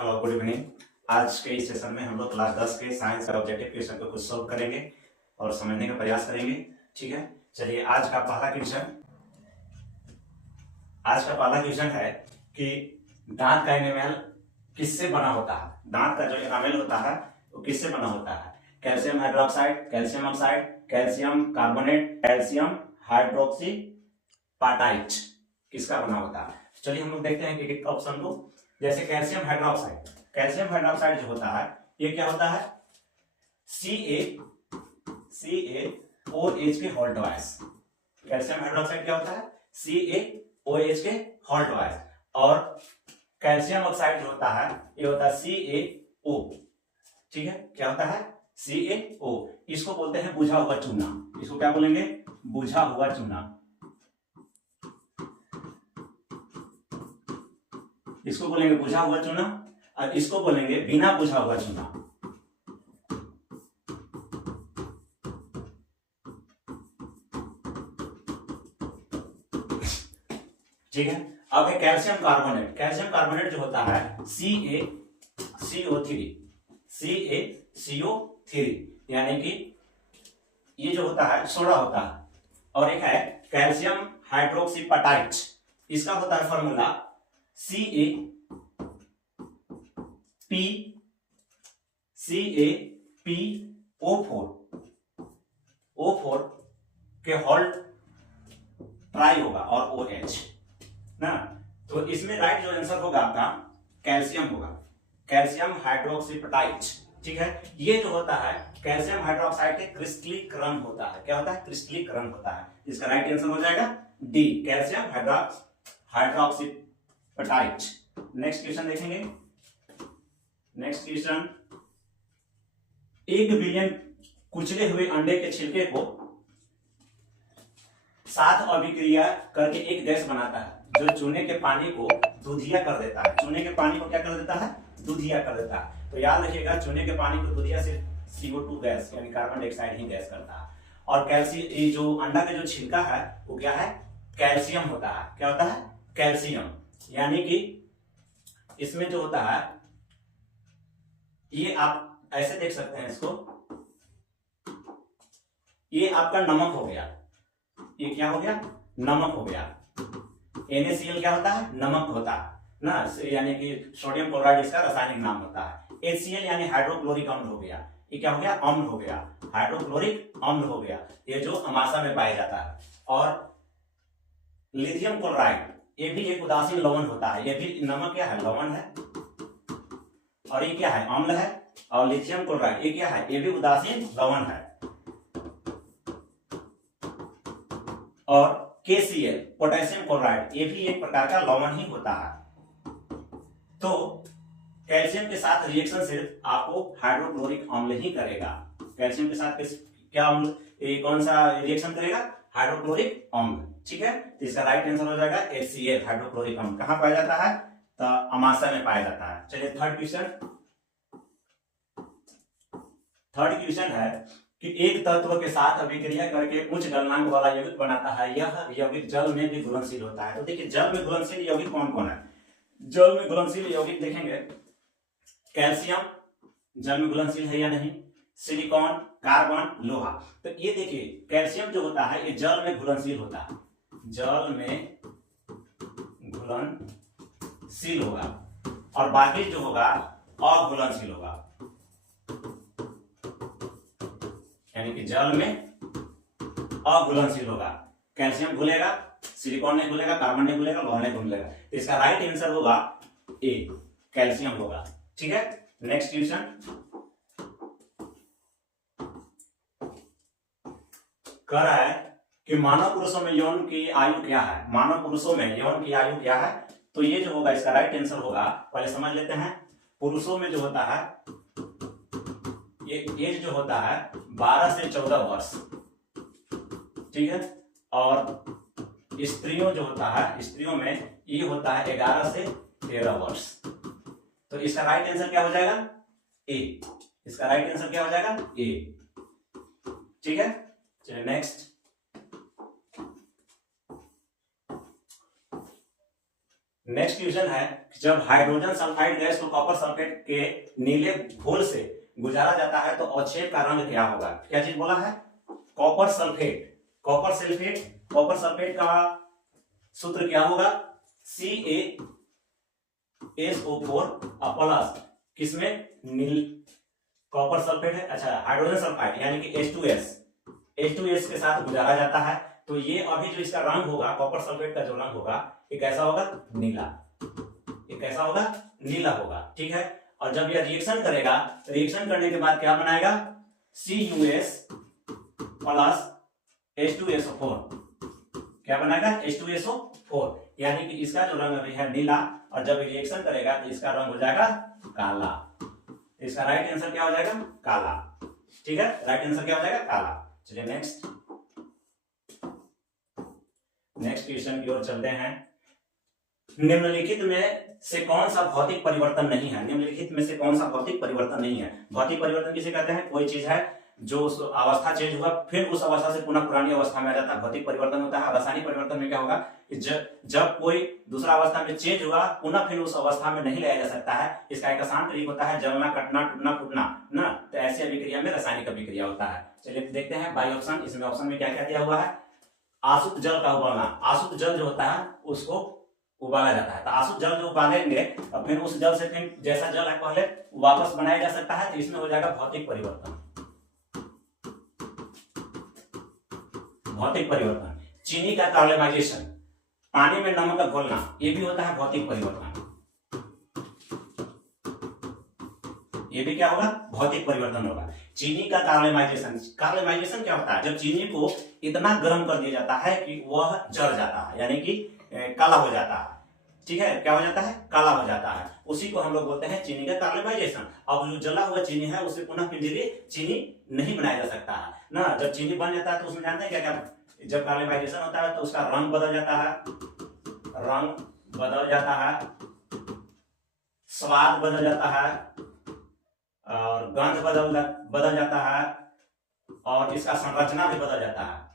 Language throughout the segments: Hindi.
Hello good evening. आज के इस सेशन में हम लोग क्लास 10 के साइंस और ऑब्जेक्टिव क्वेश्चन को कुछ सॉल्व करेंगे और समझने का प्रयास करेंगे। ठीक है, चलिए आज का पहला क्वेश्चन है कि दांत का एनामेल किससे बना होता है। दांत का जो एनामेल होता है वो किससे बना होता है। Calcium hydroxide, calcium oxide, calcium carbonate, calcium hydroxyapatite किसका बना होता है। चलिए हम लोग देखते हैं कि ऑप्शन को। जैसे कैल्शियम हाइड्रोक्साइड जो होता है ये क्या होता है, CaOH के होल ट्वाइस। कैल्शियम हाइड्रोक्साइड क्या होता है, CaOH के होल ट्वाइस। और कैल्शियम ऑक्साइड जो होता है ये होता है CaO। ठीक है, क्या होता है, CaO। इसको बोलते हैं बुझा हुआ चूना। इसको क्या बोलेंगे, बुझा हुआ चूना। इसको बोलेंगे बुझा हुआ चूना और इसको बोलेंगे बिना बुझा हुआ चूना। ठीक है, अब है कैल्शियम कार्बोनेट। कैल्शियम कार्बोनेट जो होता है CaCO3 यानी कि ये जो होता है सोडा होता है। और एक है कैल्शियम हाइड्रोक्सी पाटाइट, इसका होता है फॉर्मूला CaPO4 के होल ट्राई होगा और OH ना। तो इसमें राइट जो आंसर होगा आपका कैल्शियम होगा, कैल्शियम हाइड्रोक्सीपाटाइट। ठीक है, ये जो होता है कैल्शियम हाइड्रोक्साइड के क्रिस्टलीकरण होता है। क्या होता है, क्रिस्टलीकरण होता है। इसका राइट आंसर हो जाएगा डी, कैल्शियम हाइड्रोक्सीपाटाइट। नेक्स्ट क्वेश्चन देखेंगे। नेक्स्ट क्वेश्चन, 1 बिलियन कुचले हुए अंडे के छिलके को 7 अभिक्रिया करके एक गैस बनाता है जो चूने के पानी को दूधिया कर देता है। चूने के पानी को क्या कर देता है, दूधिया कर देता है। तो याद रखिएगा, चूने के पानी को दूधिया सिर्फ CO2 गैस यानी कार्बन डाइऑक्साइड ही गैस करता है। और कैल्शियम, जो अंडा का जो छिलका है वो क्या है, कैल्शियम होता है। क्या होता है, कैल्शियम। यानी कि इसमें जो होता है, ये आप ऐसे देख सकते हैं इसको, ये आपका नमक हो गया। ये क्या हो गया, नमक हो गया। NaCl क्या होता है, नमक होता है ना, यानी कि सोडियम क्लोराइड इसका रासायनिक नाम होता है। HCl यानी हाइड्रोक्लोरिक अम्ल हो गया। ये क्या हो गया, अम्ल हो गया, हाइड्रोक्लोरिक अम्ल हो गया, ये जो अमाशा में पाया जाता है। और लिथियम क्लोराइड ये भी एक उदासीन लवण होता है। ये भी नमक क्या है, लवण है। और ये क्या है, अम्ल है। और लिथियम क्लोराइड ये क्या है, ये भी उदासीन लवण है। और KCl पोटेशियम क्लोराइड ये भी एक प्रकार का लवण ही होता है। तो कैल्शियम के साथ रिएक्शन सिर्फ आपको हाइड्रोक्लोरिक अम्ल ही करेगा। कैल्शियम के साथ क्या अम्ल, कौन सा रिएक्शन करेगा, हाइड्रोक्लोरिक अम्ल। ठीक है, तो इसका राइट आंसर हो जाएगा HCl, हाइड्रोक्लोरिक अम्ल। कहां पाया जाता है, तो अमाशय में पाया जाता है। चलिए थर्ड क्वेश्चन है कि एक तत्व के साथ अभिक्रिया करके उच्च गलनांक वाला यौगिक बनाता है। यह यौगिक जल में भी घुलनशील होता है। तो देखिए, जल में घुलनशील यौगिक कौन कौन है। जल में घुलनशील यौगिक देखेंगे, कैल्शियम जल में घुलनशील है या नहीं, सिलिकॉन, कार्बन, लोहा। तो ये देखिए, कैल्शियम जो होता है ये जल में घुलनशील होता है, जल में घुलनशील होगा। और बाकी जो होगा अघुलनशील होगा, यानी कि जल में अघुलनशील होगा। कैल्शियम घुलेगा, सिलिकॉन नहीं घुलेगा, कार्बन नहीं घुलेगा, लोहा नहीं घुलेगा। तो इसका राइट आंसर होगा ए, कैल्शियम होगा। ठीक है, नेक्स्ट क्वेश्चन, कह रहा है कि मानव पुरुषों में यौन की आयु क्या है। मानव पुरुषों में यौन की आयु क्या है, तो ये जो होगा इसका राइट आंसर होगा, पहले समझ लेते हैं। पुरुषों में जो होता है ये एज जो होता है 12 से 14 वर्ष। ठीक है, और स्त्रियों जो होता है, स्त्रियों में ये होता है 11 से 13 वर्ष। तो इसका राइट आंसर क्या हो जाएगा, ए। इसका राइट आंसर क्या हो जाएगा, ए। ठीक है, चलिए नेक्स्ट, नेक्स्ट क्वेश्चन है, जब हाइड्रोजन सल्फाइड गैस को कॉपर सल्फेट के नीले घोल से गुजारा जाता है तो अवक्षेप का रंग क्या होगा? क्या चीज बोला है? Copper sulphate. Copper sulphate, copper sulphate का सूत्र क्या होगा? CaSO4 प्लस किसमें? नील कॉपर सल्फेट है, अच्छा हाइड्रोजन सल्फाइड यानी कि H2S के साथ गुजारा जाता है, तो ये अभी जो इसका रंग होगा, कॉपर सल्फेट का जो रंग होगा, ये कैसा होगा? नीला। ये कैसा होगा? नीला होगा, ठीक है। और जब यह रिएक्शन करेगा, रिएक्शन करने के बाद क्या बनाएगा? CuS plus H2SO4। क्या बनाएगा? H2SO4, यानी कि इसका जो रंग अभी है नीला, और जब रिएक्शन करेगा तो इसका रंग हो जाएगा काला। इसका राइट आंसर क्या हो जाएगा? काला, ठीक है। राइट आंसर क्या हो जाएगा? काला। चलिए नेक्स्ट क्वेश्चन की ओर चलते हैं। निम्नलिखित में से कौन सा भौतिक परिवर्तन नहीं है? निम्नलिखित में से कौन सा भौतिक परिवर्तन नहीं है? भौतिक परिवर्तन किसे कहते हैं? कोई चीज है जो उस अवस्था चेंज हुआ, फिर उस अवस्था से पुनः पुरानी अवस्था में आ जाता है, भौतिक परिवर्तन होता है। रासायनिक परिवर्तन में क्या होगा? जब कोई दूसरा अवस्था में चेंज हुआ, पुनः फिर उस अवस्था में नहीं लाया जा सकता है। इसका एक आसान तरीका होता है जलना, कटना, टूटना, फूटना ना। तो ऐसी अभिक्रिया में रासायनिक अभिक्रिया होता है। चलिए देखते हैं बाई ऑप्शन। इसमें ऑप्शन में क्या क्या दिया हुआ है? आसुत जल का उबालना। आसुत जल जो होता है उसको उबाला जाता है, तो आसुत जल जो उबालेंगे और फिर उस जल से फिर जैसा जल है पहले वापस बनाया जा सकता है, तो इसमें हो जाएगा भौतिक परिवर्तन। भौतिक परिवर्तन। चीनी का कार्बोनाइजेशन, पानी में नमक का घोलना, ये भी होता है भौतिक परिवर्तन। ये भी क्या होगा? भौतिक परिवर्तन होगा। चीनी का कार्बोनाइजेशन। कार्बोनाइजेशन क्या होता है? जब चीनी को इतना गर्म कर दिया जाता है कि वह जल जाता है, यानी कि काला हो जाता है, ठीक है। क्या हो जाता है? काला हो जाता है। उसी को हम लोग बोलते हैं चीनी का कार्बोनाइजेशन। अब जो जला हुआ चीनी है उसे पुनः फिर चीनी नहीं बनाया जा सकता है ना। जब चीनी बन जाता है तो उसमें जानते हैं क्या क्या? जब कार्बोनाइजेशन होता है तो उसका रंग बदल जाता है, रंग बदल जाता है, स्वाद बदल जाता है, और गंध बदल जाता है, और इसका संरचना भी बदल जाता है।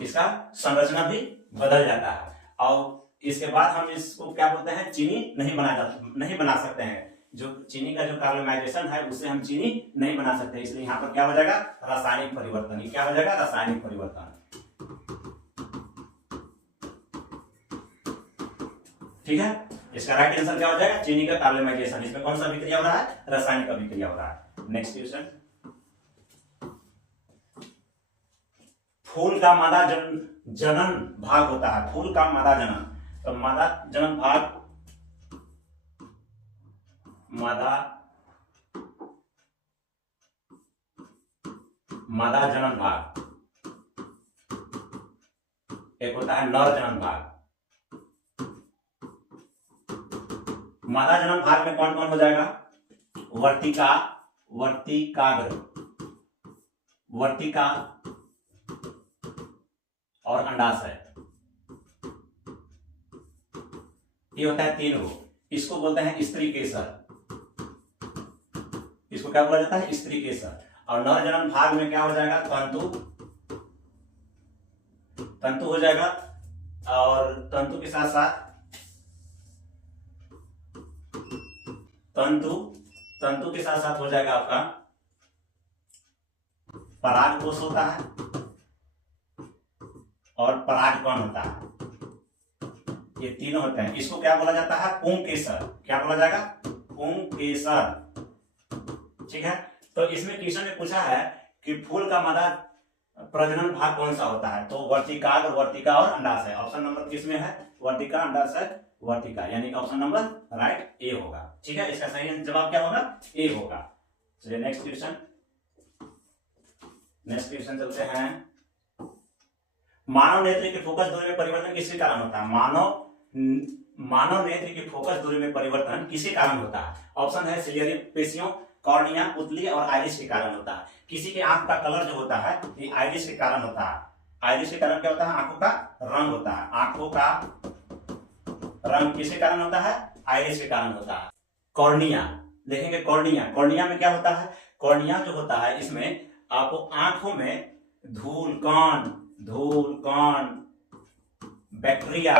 इसका संरचना भी बदल जाता है। और इसके बाद हम इसको क्या बोलते हैं? चीनी नहीं बना सकते हैं। जो चीनी का जो कार्बोनाइजेशन है उससे हम चीनी नहीं बना सकते, इसलिए यहाँ पर क्या हो जाएगा? रासायनिक परिवर्तन। ये क्या हो जाएगा? रासायनिक परिवर्तन, ठीक है। इसका राइट आंसर क्या हो जाएगा? चीनी का कार्बोनाइजेशन। इसमें कौन सा अभिक्रिया हो रहा है? रासायनिक अभिक्रिया हो रहा है। नेक्स्ट क्वेश्चन, फूल का मादा जनन भाग होता है। फूल का मादा जनन, तो मादा जनन भाग, मादा जनन भाग, एक होता है नर जनन भाग। मादा जनन भाग में कौन कौन हो जाएगा? वर्तिका और अंडाशय। ये होता है 3 गो। इसको बोलते हैं स्त्री केसर। इसको क्या बोला जाता है? स्त्री केसर। और नर जनन भाग में क्या हो जाएगा? तंतु हो जाएगा, और तंतु के साथ साथ तंतु के साथ साथ हो जाएगा आपका परागकोश होता है और परागकण होता है। ये तीनों होते हैं। इसको क्या बोला जाता है? पुंकेसर। क्या बोला जाएगा? पुंकेसर, ठीक है। तो इसमें क्वेश्चन में पूछा है कि फूल का मादा प्रजनन भाग कौन सा होता है? तो वर्तिका और अंडाशय। ऑप्शन नंबर किसमें है? वर्तिका, अंडाशय, वर्तिका, यानी कि ऑप्शन नंबर राइट ए होगा, ठीक है। इसका सही जवाब क्या होगा? ए होगा। चलिए नेक्स्ट क्वेश्चन चलते हैं। मानव नेत्र की फोकस दूरी में परिवर्तन किसके कारण होता है? मानव नेत्र की फोकस दूरी में परिवर्तन किसके कारण होता है? ऑप्शन है सिलियरी पेशियों, कॉर्निया, पुतली और आइरिस के कारण होता है। किसी के आंख का कलर जो होता है ये आइरिस के कारण होता है। आइरिस के कारण क्या होता है? आंखों का रंग होता है। आंखों का रंग किसके कारण होता है? आइरिस के कारण होता है। कॉर्निया देखेंगे, कॉर्निया में क्या होता है? कॉर्निया जो होता है इसमें आपको आंखों में धूल कण, धूल, कण, बैक्टीरिया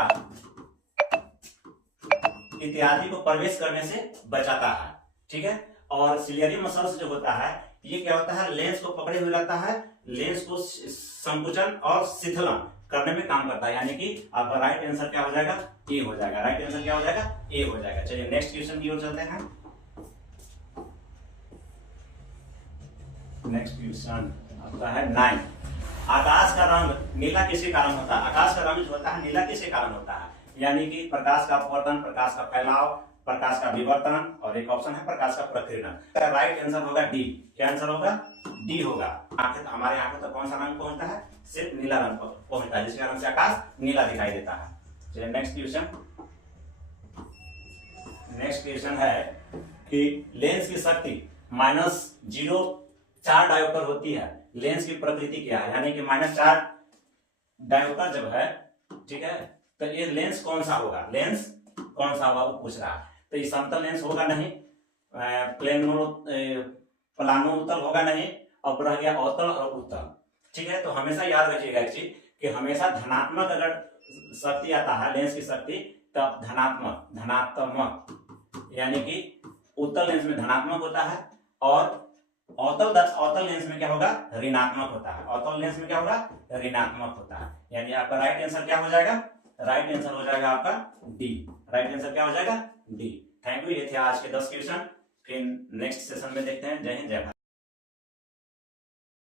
इत्यादि को प्रवेश करने से बचाता है। ठीक है। और सिलियरी मसल्स जो होता है ये क्या होता है, लेंस को पकड़े हुए रहता है, लेंस को संकुचन और शिथिलन करने में काम करता है। यानी कि आपका राइट आंसर क्या हो जाएगा, ए हो जाएगा। राइट आंसर क्या हो जाएगा, ए हो जाएगा। चलिए नेक्स्ट क्वेश्चन की ओर चलते हैं। नेक्स्ट क्वेश्चन आपका है 9। आकाश का रंग नीला किसके कारण होता है? आकाश का रंग जो होता है नीला किसके कारण होता है? यानी कि प्रकाश का अपवर्तन, प्रकाश का फैलाव, प्रकाश का विवर्तन, और एक ऑप्शन है प्रकाश का प्रकीर्णन। राइट आंसर होगा डी। क्या आंसर होगा, डी होगा। हमारे आंखों तक कौन सा रंग पहुंचता है, सिर्फ नीला रंग पहुंचता है, जिसके कारण से आकाश नीला दिखाई देता है। चलिए नेक्स्ट क्वेश्चन। नेक्स्ट क्वेश्चन है कि लेंस की शक्ति -0.4 डायोप्टर होती है, लेंस की प्रकृति क्या है? यानी कि -4 डायोप्टर जब है, ठीक है, तो ये लेंस कौन सा होगा, लेंस कौन सा होगा वो पूछ रहा है। तो ये समतल लेंस होगा नहीं, प्लानोत्तल होगा नहीं, और रह गया अवतल और उत्तल। ठीक है। तो हमेशा याद रखिएगा एक चीज कि हमेशा धनात्मक अगर शक्ति आता है लेंस की शक्ति, तब धनात्मक यानी कि उत्तल लेंस में धनात्मक होता है, और अवतल लेंस में क्या होगा, ऋणात्मक होता है। अवतल लेंस में क्या होगा, ऋणात्मक होता है। यानी आपका राइट आंसर क्या हो जाएगा, राइट आंसर हो जाएगा आपका डी। राइट आंसर क्या हो जाएगा, डी। Thank you. ये थे आज के 10 क्वेश्चन। फिर नेक्स्ट सेशन में देखते हैं। जय हिंद, जय भारत।